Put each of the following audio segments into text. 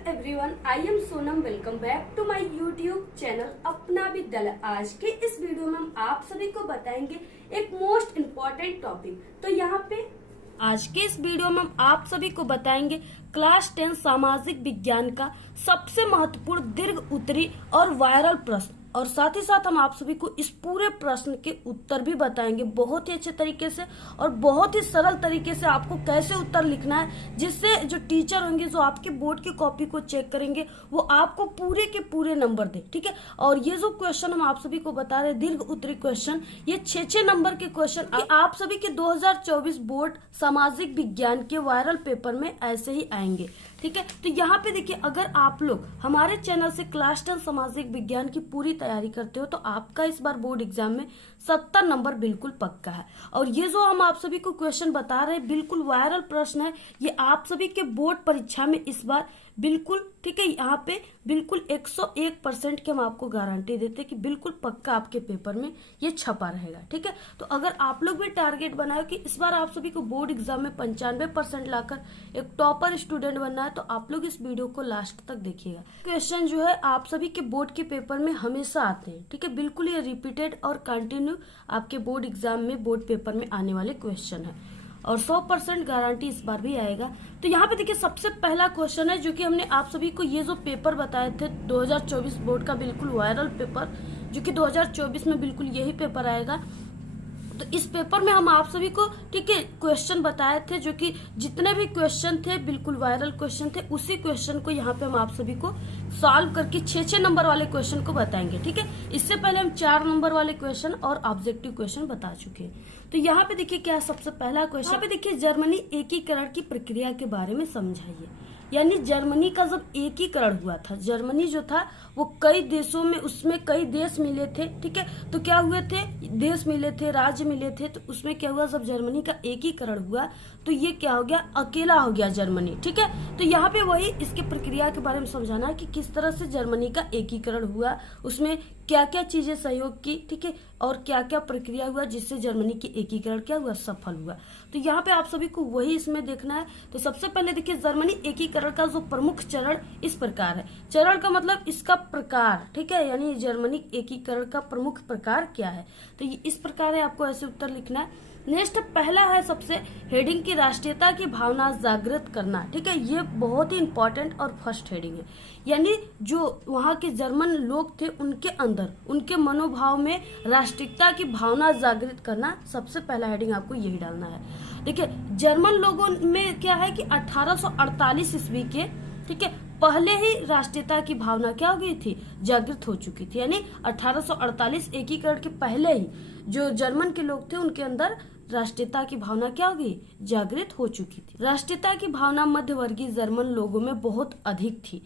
Everyone, I am Sonam. Welcome back to my YouTube channel Apna Vidyalaya. आज के इस वीडियो में हम आप सभी को बताएंगे एक मोस्ट इम्पोर्टेंट टॉपिक। तो यहाँ पे आज के इस वीडियो में हम आप सभी को बताएंगे क्लास 10 सामाजिक विज्ञान का सबसे महत्वपूर्ण दीर्घ उत्तरी और वायरल प्रश्न, और साथ ही साथ हम आप सभी को इस पूरे प्रश्न के उत्तर भी बताएंगे बहुत ही अच्छे तरीके से और बहुत ही सरल तरीके से आपको कैसे उत्तर लिखना है, जिससे जो टीचर होंगे जो आपके बोर्ड की कॉपी को चेक करेंगे वो आपको पूरे के पूरे नंबर दे। ठीक है, और ये जो क्वेश्चन हम आप सभी को बता रहे हैं दीर्घ उत्तरी क्वेश्चन, ये 6 नंबर के क्वेश्चन आप सभी के 2024 बोर्ड सामाजिक विज्ञान के वायरल पेपर में ऐसे ही आएंगे। ठीक है, तो यहाँ पे देखिए, अगर आप लोग हमारे चैनल से क्लास 10 सामाजिक विज्ञान की पूरी तैयारी करते हो तो आपका इस बार बोर्ड एग्जाम में 70 नंबर बिल्कुल पक्का है। और ये जो हम आप सभी को क्वेश्चन बता रहे हैं बिल्कुल वायरल प्रश्न है, ये आप सभी के बोर्ड परीक्षा में इस बार बिल्कुल, ठीक है, यहाँ पे बिल्कुल 101% की हम आपको गारंटी देते हैं कि बिल्कुल पक्का आपके पेपर में ये छपा रहेगा। ठीक है, तो अगर आप लोग भी टारगेट बनाए कि इस बार आप सभी को बोर्ड एग्जाम में 95% लाकर एक टॉपर स्टूडेंट बनना है, तो आप लोग इस वीडियो को लास्ट तक देखिएगा। क्वेश्चन जो है आप सभी के बोर्ड के पेपर में हमेशा आते हैं। ठीक है, बिल्कुल ये रिपीटेड और कंटिन्यू आपके बोर्ड एग्जाम में बोर्ड पेपर में आने वाले क्वेश्चन है और 100% गारंटी इस बार भी आएगा। तो यहाँ पे देखिए, सबसे पहला क्वेश्चन है जो कि हमने आप सभी को ये जो पेपर बताए थे 2024 बोर्ड का बिल्कुल वायरल पेपर, जो कि 2024 में बिल्कुल यही पेपर आएगा। तो इस पेपर में हम आप सभी को, ठीक है, क्वेश्चन बताए थे, जो कि जितने भी क्वेश्चन थे बिल्कुल वायरल क्वेश्चन थे, उसी क्वेश्चन को यहाँ पे हम आप सभी को सॉल्व करके 6 नंबर वाले क्वेश्चन को बताएंगे। ठीक है, इससे पहले हम 4 नंबर वाले क्वेश्चन और ऑब्जेक्टिव क्वेश्चन बता चुके हैं। तो यहाँ पे देखिए क्या है सबसे पहला क्वेश्चन। यहाँ पे देखिए, जर्मनी एकीकरण की प्रक्रिया के बारे में समझाइए। यानी जर्मनी का जब एकीकरण हुआ था, जर्मनी जो था वो कई देशों में, उसमें कई देश मिले थे। ठीक है, तो क्या हुए थे, देश मिले थे, राज्य मिले थे, तो उसमें क्या हुआ, जब जर्मनी का एकीकरण हुआ तो ये क्या हो गया, अकेला हो गया जर्मनी। ठीक है, तो यहाँ पे वही इसकी प्रक्रिया के बारे में समझाना है कि किस तरह से जर्मनी का एकीकरण हुआ, उसमें क्या क्या चीजें सहयोग की, ठीक है, और क्या क्या प्रक्रिया हुआ जिससे जर्मनी की एकीकरण क्या हुआ, सफल हुआ। तो यहाँ पे आप सभी को वही इसमें देखना है। तो सबसे पहले देखिए, जर्मनी एकीकरण का जो प्रमुख चरण इस प्रकार है। चरण का मतलब इसका प्रकार, ठीक है, यानी जर्मनी एकीकरण का प्रमुख प्रकार क्या है, तो ये इस प्रकार है, आपको ऐसे उत्तर लिखना है। नेक्स्ट पहला है सबसे हेडिंग की राष्ट्रीयता की भावना जागृत करना। ठीक है, ये बहुत ही इंपॉर्टेंट और फर्स्ट हेडिंग है। यानी जो वहाँ के जर्मन लोग थे उनके अंदर, उनके मनोभाव में राष्ट्रीयता की भावना जागृत करना, सबसे पहला हेडिंग आपको यही डालना है। देखिए, जर्मन लोगों में क्या है कि 1848 ईस्वी के, ठीक है, पहले ही राष्ट्रीयता की भावना क्या हो गई थी, जागृत हो चुकी थी। यानी 1848 एकीकरण के पहले ही जो जर्मन के लोग थे उनके अंदर राष्ट्रीयता की भावना क्या हो गई, जागृत हो चुकी थी। राष्ट्रीयता की भावना मध्यवर्गीय जर्मन लोगों में बहुत अधिक थी।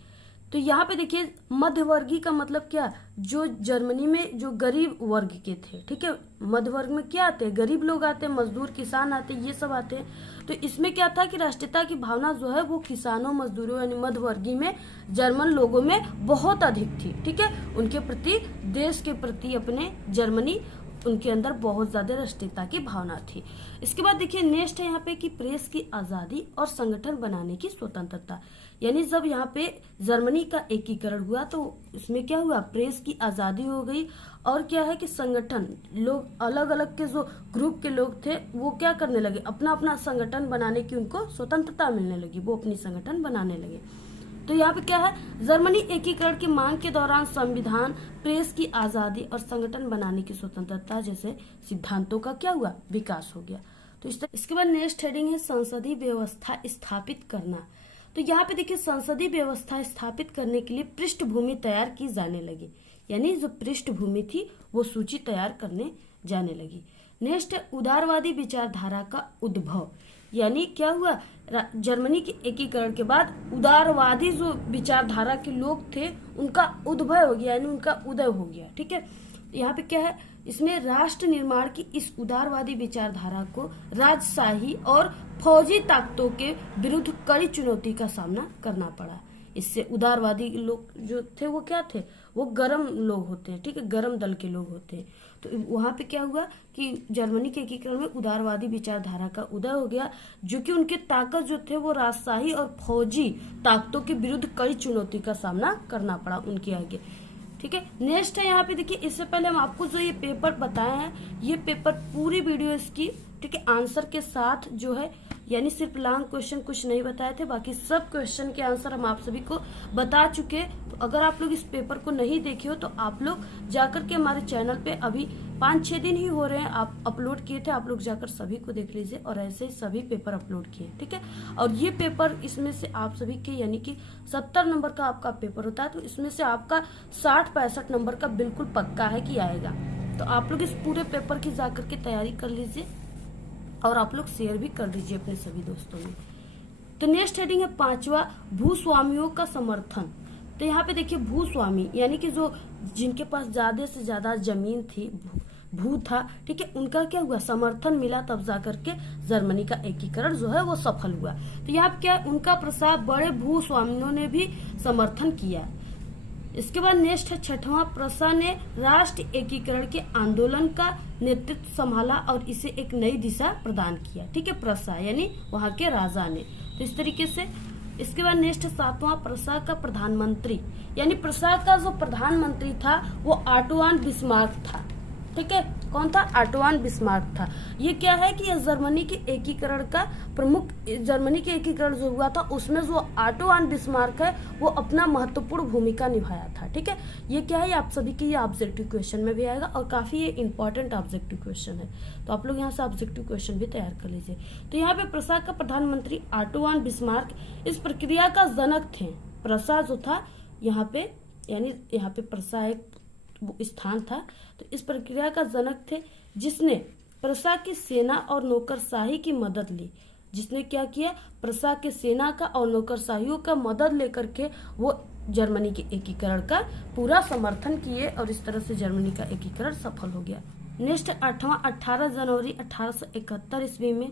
तो यहाँ पे देखिए, मध्यवर्गीय का मतलब क्या, जो जर्मनी में जो गरीब वर्ग के थे। ठीक है, मध्य वर्ग में क्या आते हैं, गरीब लोग आते हैं, मजदूर किसान आते हैं, ये सब आते हैं। तो इसमें क्या था कि राष्ट्रीयता की भावना जो है वो किसानों, मजदूरों यानी मध्यवर्गीय में जर्मन लोगों में बहुत अधिक थी। ठीक है, उनके प्रति, देश के प्रति अपने जर्मनी, उनके अंदर बहुत ज्यादा राष्ट्रीयता की भावना थी। इसके बाद देखिए नेक्स्ट है यहाँ पे कि प्रेस की आजादी और संगठन बनाने की स्वतंत्रता। यानी जब यहाँ पे जर्मनी का एकीकरण हुआ तो इसमें क्या हुआ, प्रेस की आजादी हो गई, और क्या है कि संगठन, लोग अलग अलग के जो ग्रुप के लोग थे वो क्या करने लगे, अपना अपना संगठन बनाने की उनको स्वतंत्रता मिलने लगी, वो अपनी संगठन बनाने लगे। तो यहाँ पे क्या है, जर्मनी एकीकरण की मांग के दौरान संविधान, प्रेस की आजादी और संगठन बनाने की स्वतंत्रता जैसे सिद्धांतों का क्या हुआ, विकास हो गया। तो इसके बाद नेक्स्ट हेडिंग है संसदीय व्यवस्था स्थापित करना। तो यहाँ पे देखिए, संसदीय व्यवस्था स्थापित करने के लिए पृष्ठभूमि तैयार की जाने लगी। यानी जो पृष्ठभूमि थी वो सूची तैयार करने जाने लगी। नेक्स्ट है उदारवादी विचारधारा का उद्भव। यानी क्या हुआ, जर्मनी के एकीकरण के बाद उदारवादी जो विचारधारा के लोग थे उनका उद्भव हो गया, यानी उनका उदय हो गया। ठीक है, यहाँ पे क्या है, इसमें राष्ट्र निर्माण की इस उदारवादी विचारधारा को राजशाही और फौजी ताकतों के विरुद्ध कड़ी चुनौती का सामना करना पड़ा। इससे उदारवादी लोग जो थे वो क्या थे, वो गर्म लोग होते हैं, ठीक है, गर्म दल के लोग होते हैं। तो वहां पे क्या हुआ कि जर्मनी के एकीकरण में उदारवादी विचारधारा का उदय हो गया, जो कि उनके ताकत जो थे वो राजशाही और फौजी ताकतों के विरुद्ध कड़ी चुनौती का सामना करना पड़ा उनके आगे। ठीक है, नेक्स्ट है यहाँ पे देखिए, इससे पहले हम आपको जो ये पेपर बताए हैं, ये पेपर पूरी वीडियो इसकी, ठीक है, आंसर के साथ जो है, यानी सिर्फ लॉन्ग क्वेश्चन कुछ नहीं बताए थे, बाकी सब क्वेश्चन के आंसर हम आप सभी को बता चुके। तो अगर आप लोग इस पेपर को नहीं देखे हो तो आप लोग जाकर के हमारे चैनल पे अभी 5-6 दिन ही हो रहे हैं आप अपलोड किए थे, आप लोग जाकर सभी को देख लीजिए, और ऐसे ही सभी पेपर अपलोड किए, ठीक है। और ये पेपर इसमें से आप सभी के यानी कि 70 नंबर का आपका पेपर होता है, तो इसमें से आपका 60-65 नंबर का बिल्कुल पक्का है कि आएगा। तो आप लोग इस पूरे पेपर की जाकर के तैयारी कर लीजिए और आप लोग शेयर भी कर दीजिए अपने सभी दोस्तों में। तो नेक्स्ट हेडिंग है 5वां, भूस्वामियों का समर्थन। तो यहाँ पे देखिए भूस्वामी यानी कि जो जिनके पास ज्यादा से ज्यादा जमीन थी, भू था, ठीक है, उनका क्या हुआ, समर्थन मिला, तब जाकर के जर्मनी का एकीकरण जो है वो सफल हुआ। तो यहाँ क्या, उनका प्रसार बड़े भूस्वामियों ने भी समर्थन किया। इसके बाद नेक्स्ट है 6वां, प्रसा ने राष्ट्र एकीकरण के आंदोलन का नेतृत्व संभाला और इसे एक नई दिशा प्रदान किया, ठीक है, प्रसा यानी वहां के राजा ने। तो इस तरीके से। इसके बाद नेक्स्ट 7वां, प्रसा का प्रधानमंत्री, यानी प्रसा का जो प्रधानमंत्री था वो ऑटोआन बिस्मार्क था, ठीक है, कौन था, ऑटोआन बिस्मार्क था। ये क्या है कि जर्मनी के एकीकरण का प्रमुख, जर्मनी के एकीकरण जो हुआ था उसमें जो ऑटोआन बिस्मार्क है वो अपना महत्वपूर्ण भूमिका निभाया था, ठीक है। ये क्या है, आप सभी के ये ऑब्जेक्टिव क्वेश्चन में भी आएगा और काफी ये इंपॉर्टेंट ऑब्जेक्टिव क्वेश्चन है, तो आप लोग यहाँ से ऑब्जेक्टिव क्वेश्चन भी तैयार कर लीजिए। तो यहाँ पे प्रसा का प्रधानमंत्री ऑटोआन बिस्मार्क इस प्रक्रिया का जनक थे। प्रसा जो था यहाँ पे, यानी यहाँ पे प्रसा एक स्थान था, तो इस प्रक्रिया का जनक थे जिसने प्रसा की सेना और नौकरशाही की मदद ली। जिसने क्या किया, प्रसा के सेना का और नौकरशाहियों का मदद लेकर के वो जर्मनी के एकीकरण का पूरा समर्थन किए और इस तरह से जर्मनी का एकीकरण सफल हो गया। नेक्स्ट 8वां, 18 जनवरी 1871 ईस्वी में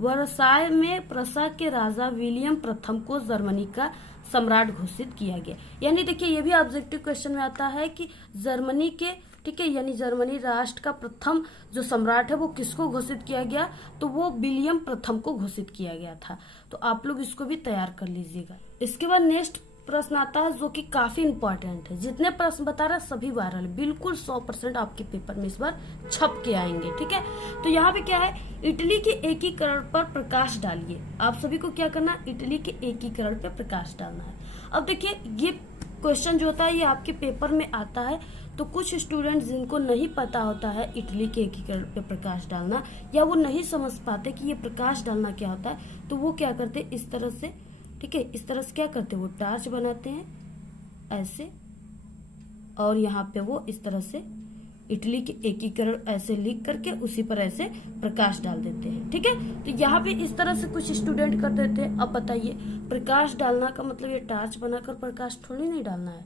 वर्साय में प्रसा के राजा विलियम प्रथम को जर्मनी का सम्राट घोषित किया गया। यानी देखिए ये भी ऑब्जेक्टिव क्वेश्चन में आता है कि जर्मनी के, ठीक है, यानी जर्मनी राष्ट्र का प्रथम जो सम्राट है वो किसको घोषित किया गया, तो वो विलियम प्रथम को घोषित किया गया था। तो आप लोग इसको भी तैयार कर लीजिएगा। इसके बाद नेक्स्ट प्रश्न आता है जो कि काफी इंपॉर्टेंट है, जितने प्रश्न बता रहा है सभी वायरल, बिल्कुल 100% आपके पेपर में इस बार छप के आएंगे, ठीक है। तो यहाँ पे क्या है, इटली के एकीकरण पर प्रकाश डालिए। आप सभी को क्या करना है, इटली के एकीकरण पर प्रकाश डालना है। अब देखिए ये क्वेश्चन जो होता है ये आपके पेपर में आता है, तो कुछ स्टूडेंट जिनको नहीं पता होता है इटली के एकीकरण पे प्रकाश डालना, या वो नहीं समझ पाते कि ये प्रकाश डालना क्या होता है, तो वो क्या करते इस तरह से, ठीक है, इस तरह से क्या करते, वो टार्च बनाते हैं ऐसे, और यहाँ पे वो इस तरह से इटली के एकीकरण ऐसे लिख करके उसी पर ऐसे प्रकाश डाल देते हैं, ठीक है। तो यहाँ पे इस तरह से कुछ स्टूडेंट कर देते हैं। अब बताइए प्रकाश डालना का मतलब ये टार्च बनाकर प्रकाश थोड़ी नहीं डालना है,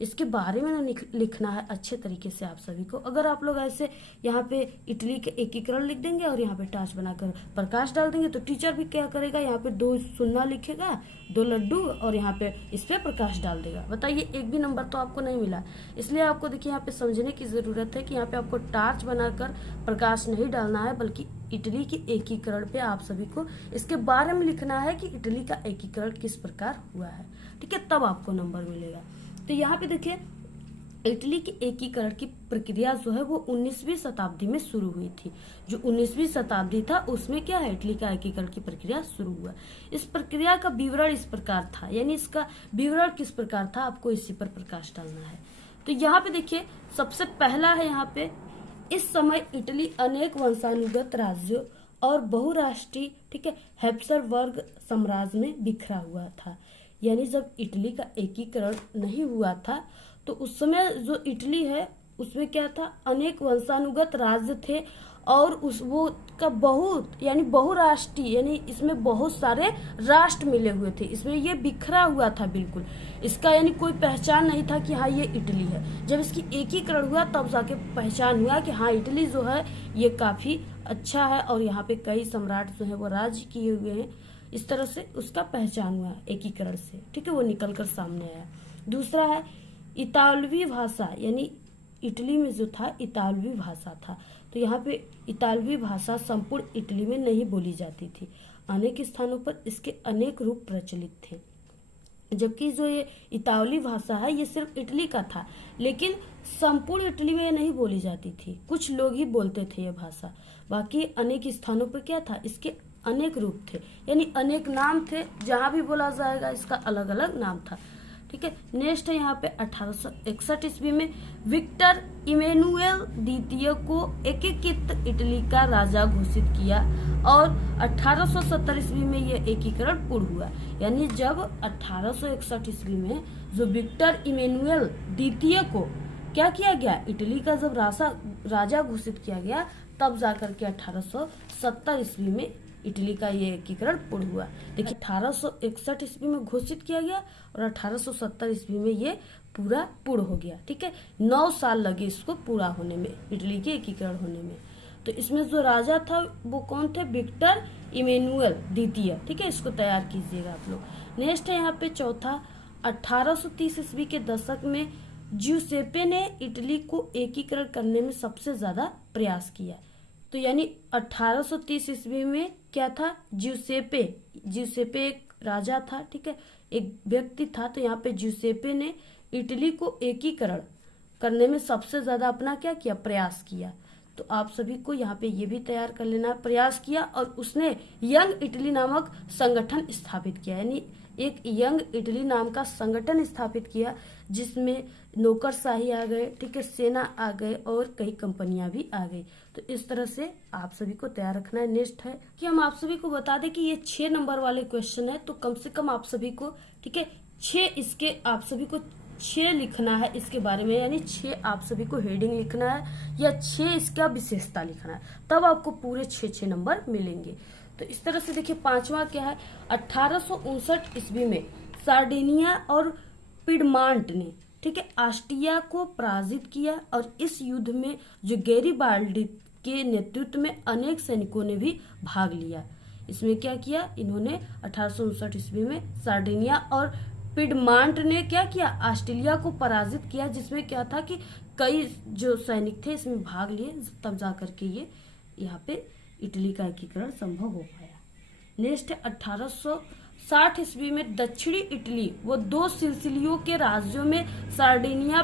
इसके बारे में ना लिखना है अच्छे तरीके से आप सभी को। अगर आप लोग ऐसे यहाँ पे इटली के एकीकरण लिख देंगे और यहाँ पे टार्च बनाकर प्रकाश डाल देंगे तो टीचर भी क्या करेगा, यहाँ पे 2 सुन्ना लिखेगा, 2 लड्डू, और यहाँ पे इस पे प्रकाश डाल देगा। बताइए एक भी नंबर तो आपको नहीं मिला। इसलिए आपको देखिए यहाँ पे समझने की जरूरत है कि यहाँ पे आपको टार्च बनाकर प्रकाश नहीं डालना है, बल्कि इटली के एकीकरण पे आप सभी को इसके बारे में लिखना है कि इटली का एकीकरण किस प्रकार हुआ है, ठीक है, तब आपको नंबर मिलेगा। तो यहाँ पे देखिए इटली के एकीकरण की प्रक्रिया जो है वो 19वीं शताब्दी में शुरू हुई थी। जो 19वीं शताब्दी था उसमें क्या है, इटली का एकीकरण की प्रक्रिया शुरू हुआ। इस प्रक्रिया का विवरण इस प्रकार था, यानी इसका विवरण किस प्रकार था, आपको इसी पर प्रकाश डालना है। तो यहाँ पे देखिए सबसे पहला है यहाँ पे, इस समय इटली अनेक वंशानुगत राज्यों और बहुराष्ट्रीय, ठीक है, हैप्सबर्ग साम्राज्य में बिखरा हुआ था। यानी जब इटली का एकीकरण नहीं हुआ था तो उस समय जो इटली है उसमें क्या था, अनेक वंशानुगत राज्य थे और उस वो का बहुत यानी बहुराष्ट्रीय, यानी इसमें बहुत सारे राष्ट्र मिले हुए थे, इसमें ये बिखरा हुआ था बिल्कुल, इसका यानी कोई पहचान नहीं था कि हाँ ये इटली है। जब इसकी एकीकरण हुआ तब जाके पहचान हुआ कि हाँ इटली जो है ये काफी अच्छा है और यहाँ पे कई सम्राट जो है वो राज्य किए हुए हैं। इस तरह से उसका पहचान हुआ एकीकरण से, ठीक है, वो निकल कर सामने आया। दूसरा है इतालवी भाषा, यानी इटली में जो था इतालवी भाषा था, तो यहाँ पे इतालवी भाषा संपूर्ण इटली में नहीं बोली जाती थी, अनेक स्थानों पर इसके अनेक रूप प्रचलित थे। जबकि जो ये इतालवी भाषा है ये सिर्फ इटली का था, लेकिन संपूर्ण इटली में ये नहीं बोली जाती थी, कुछ लोग ही बोलते थे ये भाषा। बाकी अनेक स्थानों पर क्या था, इसके अनेक रूप थे, यानी अनेक नाम थे, जहाँ भी बोला जाएगा इसका अलग अलग नाम था, ठीक है। नेक्स्ट है यहाँ पे 1861 ईस्वी में विक्टर इमैनुएल द्वितीय को एकीकृत इटली का राजा घोषित किया और 1870 ईस्वी में यह एकीकरण पूर्ण हुआ। यानी जब 1861 ईस्वी में जो विक्टर इमैनुएल द्वितीय को क्या किया गया, इटली का जब राजा घोषित किया गया, तब जाकर के 1870 ईस्वी में इटली का ये एकीकरण पूर्ण हुआ। देखिए 1861 ईस्वी में घोषित किया गया और 1870 ईस्वी में ये पूरा पूर्ण हो गया, ठीक है। 9 साल लगे इसको पूरा होने में, इटली के एकीकरण होने में। तो इसमें जो राजा था वो कौन थे, विक्टर इमैनुएल द्वितीय, ठीक है, इसको तैयार कीजिएगा आप लोग। नेक्स्ट है यहाँ पे चौथा, 1830 ईस्वी के दशक में ज्यूसेppe ने इटली को एकीकरण करने में सबसे ज्यादा प्रयास किया। तो यानी 1830 ईस्वी में क्या था, ज्यूसेppe एक राजा था, ठीक है, एक व्यक्ति था। तो यहाँ पे ज्यूसेppe ने इटली को एकीकरण करने में सबसे ज्यादा अपना क्या किया, प्रयास किया। तो आप सभी को यहाँ पे ये भी तैयार कर लेना, प्रयास किया और उसने यंग इटली नामक संगठन स्थापित किया, यानी एक यंग इटली नाम का संगठन स्थापित किया, जिसमें नौकरशाही आ गए, ठीक है, सेना आ गए और कई कंपनियां भी आ गई। तो इस तरह से आप सभी को तैयार रखना है। नेक्स्ट है कि हम आप सभी को बता दें कि ये 6 नंबर वाले क्वेश्चन है, तो कम से कम आप सभी को, ठीक है, 6 इसके आप सभी को 6 लिखना है इसके बारे में, यानी 6 आप सभी को हेडिंग लिखना है या 6 इसका विशेषता लिखना है, तब आपको पूरे 6 नंबर मिलेंगे। तो इस तरह से देखिए पांचवा क्या है, 1859 ईस्वी में सार्डिनिया और पिडमांट ने, ठीक है, ऑस्ट्रिया को पराजित किया और इस युद्ध में जो गैरिबाल्डी के नेतृत्व में अनेक सैनिकों ने भी भाग लिया। इसमें क्या किया इन्होंने, 1859 ईस्वी में सार्डिनिया और पिडमांट ने क्या किया, ऑस्ट्रेलिया को पराजित किया, जिसमें क्या था कि कई जो सैनिक थे इसमें भाग लिए, तब जाकर के ये यहाँ पे इटली का एकीकरण संभव हो पाया। नेक्स्ट है 1860 ईस्वी में दक्षिणी इटली वो 2 सिसिलियों के राज्यों में सार्डिनिया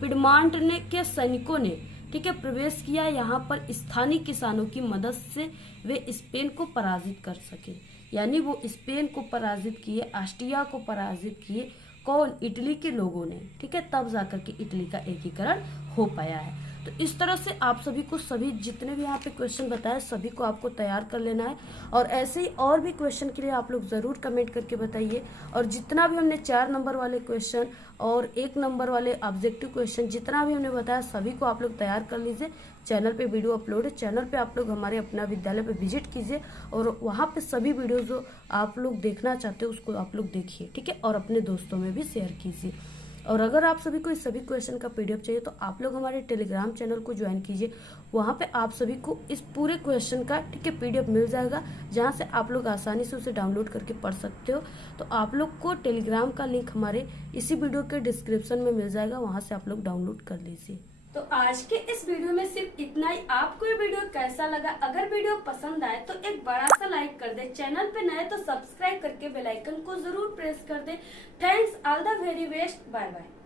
पिडमांट ने के सैनिकों ने, ठीक है, प्रवेश किया। यहाँ पर स्थानीय किसानों की मदद से वे स्पेन को पराजित कर सके, यानी वो स्पेन को पराजित किए, ऑस्ट्रिया को पराजित किए, कौन, इटली के लोगों ने, ठीक है, तब जाकर के इटली का एकीकरण हो पाया है। तो इस तरह से आप सभी को सभी जितने भी यहाँ पे क्वेश्चन बताए सभी को आपको तैयार कर लेना है, और ऐसे ही और भी क्वेश्चन के लिए आप लोग जरूर कमेंट करके बताइए। और जितना भी हमने 4 नंबर वाले क्वेश्चन और 1 नंबर वाले ऑब्जेक्टिव क्वेश्चन जितना भी हमने बताया सभी को आप लोग तैयार कर लीजिए। चैनल पे वीडियो अपलोड है, चैनल पे आप लोग हमारे अपना विद्यालय पे विजिट कीजिए और वहाँ पे सभी वीडियो जो आप लोग देखना चाहते हो उसको आप लोग देखिए, ठीक है, और अपने दोस्तों में भी शेयर कीजिए। और अगर आप सभी को इस सभी क्वेश्चन का पीडीएफ चाहिए तो आप लोग हमारे टेलीग्राम चैनल को ज्वाइन कीजिए, वहाँ पे आप सभी को इस पूरे क्वेश्चन का, ठीक है, पीडीएफ मिल जाएगा, जहाँ से आप लोग आसानी से उसे डाउनलोड करके पढ़ सकते हो। तो आप लोग को टेलीग्राम का लिंक हमारे इसी वीडियो के डिस्क्रिप्शन में मिल जाएगा, वहाँ से आप लोग डाउनलोड कर लीजिए। तो आज के इस वीडियो में सिर्फ इतना ही। आपको ये वीडियो कैसा लगा, अगर वीडियो पसंद आए तो एक बड़ा सा लाइक कर दे, चैनल पे नए तो सब्सक्राइब करके बेल आइकन को जरूर प्रेस कर दे। Thanks, all the very best, bye bye.